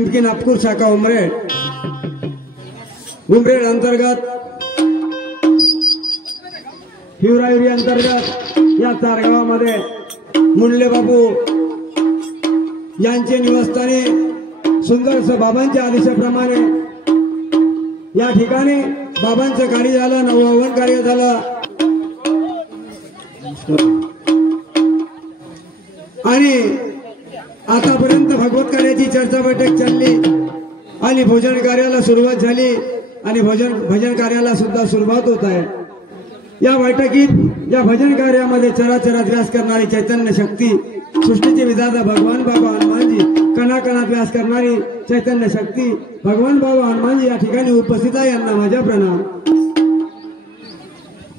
निमकी नागपूर शाखा उमरेड अंतर्गत हिवरायुरी अंतर्गत या तारगावामध्ये मुंडले बाबू यांचे निवासस्थानी सुंदरस बाबांच्या आदेशाप्रमाणे या ठिकाणी बाबांचं कार्य झालं, नववन कार्य झालं आणि आतापर्यंत भगवत कार्याची चर्चा बैठक चालली आणि भोजन कार्याला सुरुवात झाली आणि भजन कार्याला सुद्धा सुरुवात होत आहे। या बैठकीत या भजन कार्यामध्ये चराचरात व्यास करणारी चैतन्य शक्ती, सृष्टीचे विधाता भगवान बाबा हनुमानजी, कणाकणात व्यास करणारी चैतन्य शक्ती भगवान बाबा हनुमानजी या ठिकाणी उपस्थित आहे। यांना माझा प्रणाम।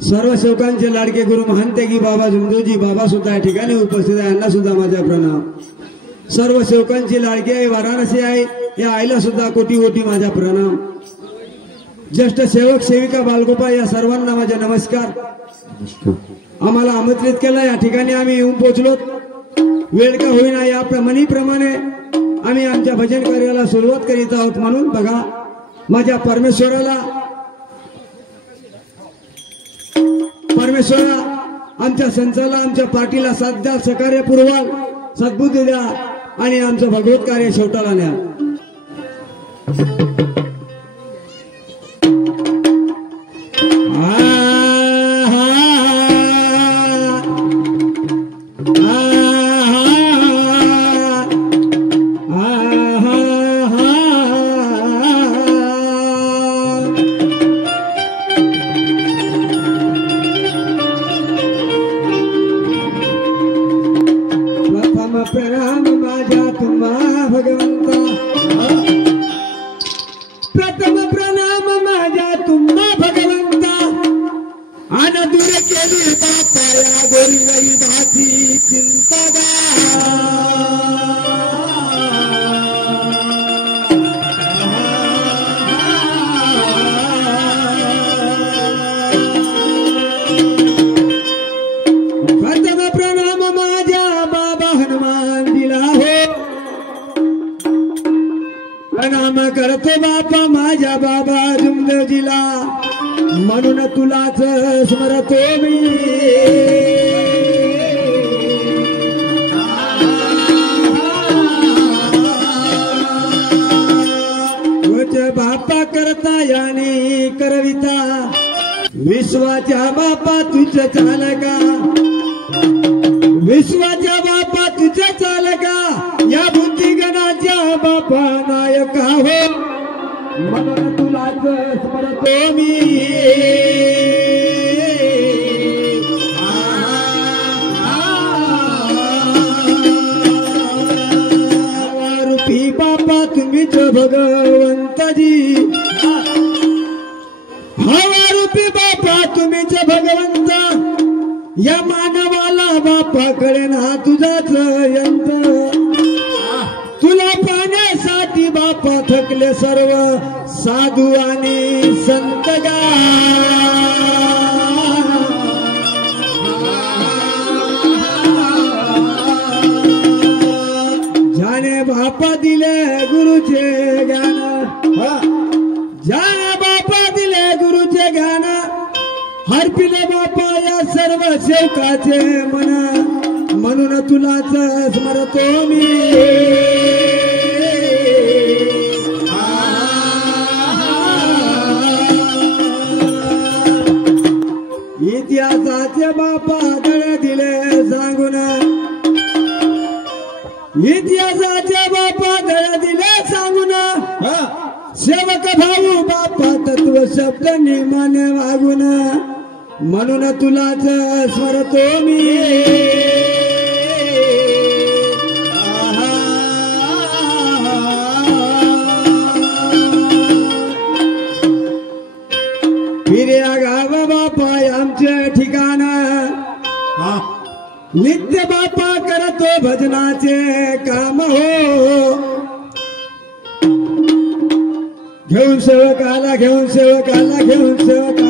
सर्व सेवकांचे लाडके गुरु महंतेगी बाबा जुमदोजी बाबा सुद्धा या ठिकाणी उपस्थित आहे। यांना सुद्धा माझा प्रणाम। सर्व सेवकांची लाडकी आहे वाराणसी आहे, या आईला सुद्धा कोटी कोटी माझा प्रणाम। ज्येष्ठ सेवक सेविका बालगोपाळ या सर्वांना माझा नमस्कार। आम्हाला आमंत्रित केलं, या ठिकाणी आम्ही येऊन पोहोचलो। वेळ का होईना या म्हणीप्रमाणे आम्ही आमच्या भजन कार्याला सुरुवात करीत आहोत। म्हणून बघा, माझ्या परमेश्वरा आमच्या संचाला, आमच्या पार्टीला साथ द्या, सहकार्य पुरवाल, सद्बुद्धी द्या आणि आमचं भगवत कार्य शेवटाला न्या। प्रणाम माझ्या तुम्हा भगवंता, प्रथम प्रणाम माझ्या तुम्हा भगवंता, आन दूर केली बापाया गोरी दासी चिंता करतो बापा माझ्या बाबा जुमदोजीला, म्हणून तुलाच स्मरतो मी। वच बापा करता याने करविता, विश्वाच्या बापा तुझ चालका, विश्वाच्या बापा तुझ चालका, या बुद्धिगणाच्या बापा नायका हो, म्हणून तुलाच स्मरतो मी। रूपी बापा तुम्हीच भगवंताजी, हवा रूपी बापा तुम्हीच भगवंत, या मानवाला बापाकडे ना तुझाच यंत्र, तुला पाण्यासाठी बापा थकले सर्व साधू आणि संत गा। ज्याने बापा दिले गुरुचे ज्ञान, ज्याने बापा दिले गुरुचे ज्ञान, हरपिले बापा या सर्व सेवकाचे मन, म्हणून तुलाच स्मरतो मी। इतिहासाचे बापा धडे दिले सांगून, इतिहासाचे बापा धडे दिले सांगून, सेवक भाऊ बापा तत्व शब्द नियमाने वागून, म्हणून तुलाच स्मरतो मी। फिर्या गाव बापा आमचे ठिकाण, नित्य बापा करतो भजनाचे काम हो। घेऊन सेवकाला, घेऊन सेवकाला, घेऊन सेवकाला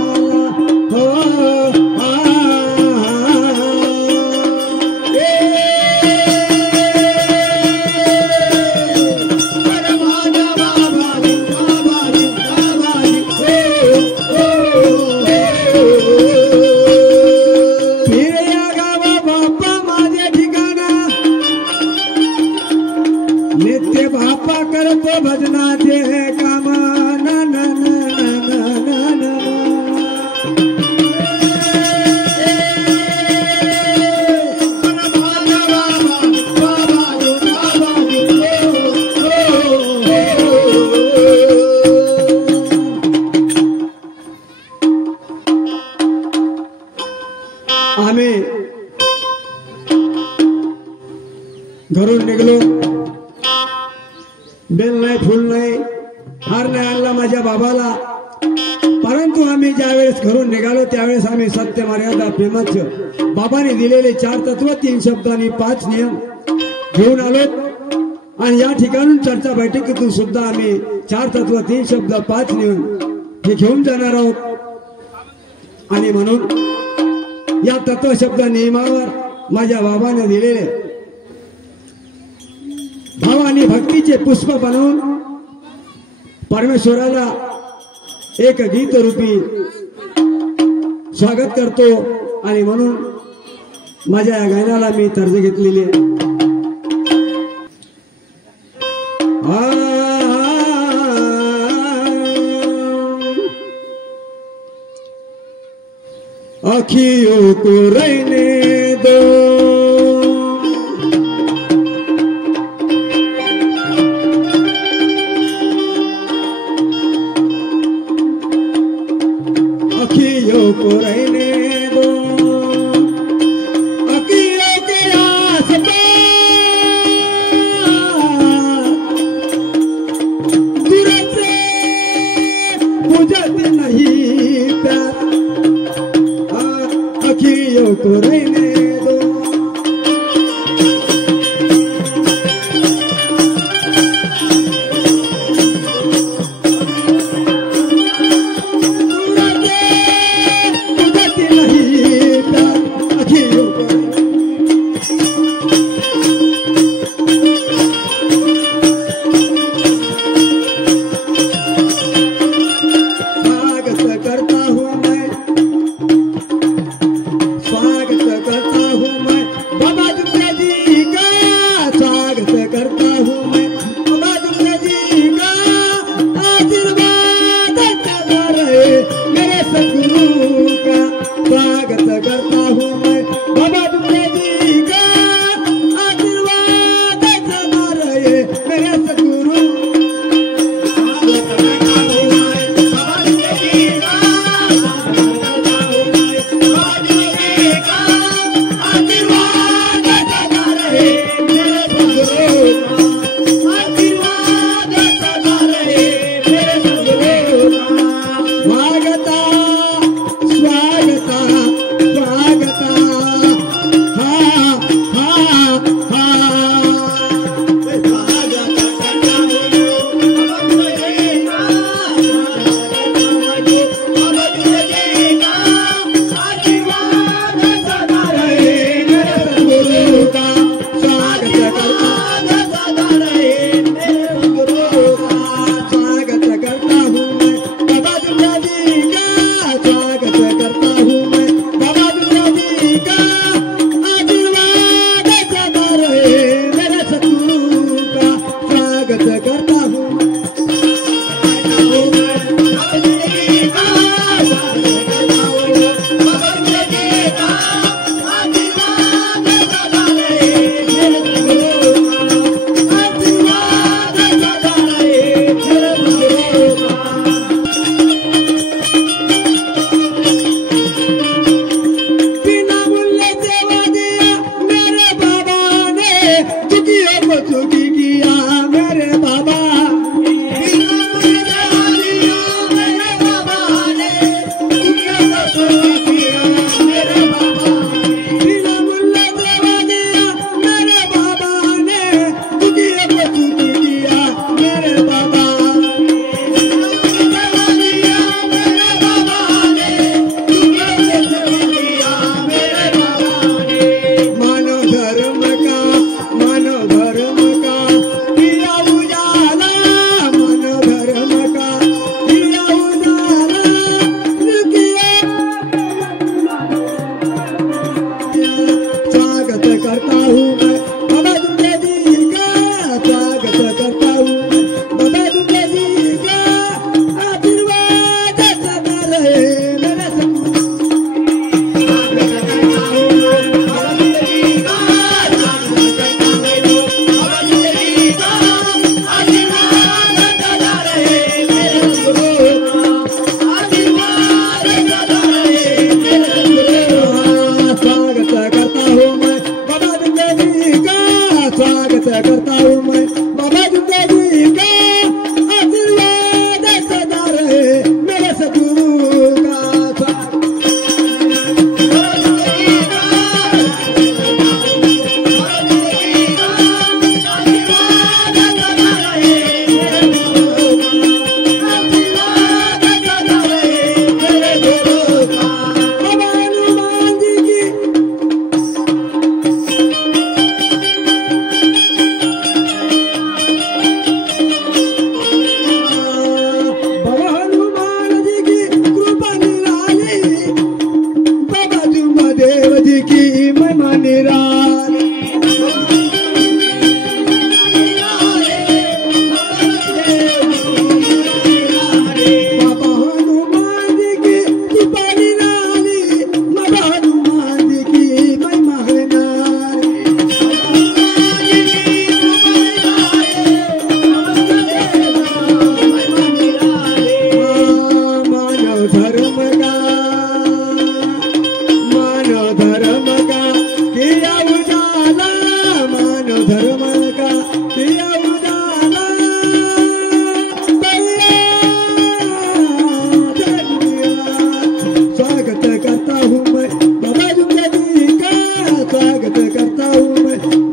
हो। परमानंद माझे काम ना ना ना ना ना ना आम्ही घरून निघलो, बेल नाही, फुल नाही, हार नाही आणला माझ्या बाबाला. परंतु आम्ही ज्यावेळेस घरून निघालो त्यावेळेस आम्ही सत्य, मर्यादा, प्रेमाचं बाबांनी दिलेले 4 तत्व, 3 शब्द आणि 5 नियम घेऊन आलो. आणि या ठिकाणून चर्चा बैठकीतून सुद्धा आम्ही 4 तत्व, 3 शब्द, 5 नियम हे घेऊन जाणार आहोत. आणि म्हणून या तत्व शब्द नियमावर माझ्या बाबाने दिलेले भाव आणि भक्तीचे पुष्प बनवून परमेश्वराला एक गीत रूपी स्वागत करतो. आणि म्हणून माझ्या या गायनाला मी तर्ज घेतलेली आहे. अखियों को रहने दो, अखियों को रहने दो, अखियों के आसपास दूर से बुझत नहीं प्यार, अखियों को रहने करता हूँ मैं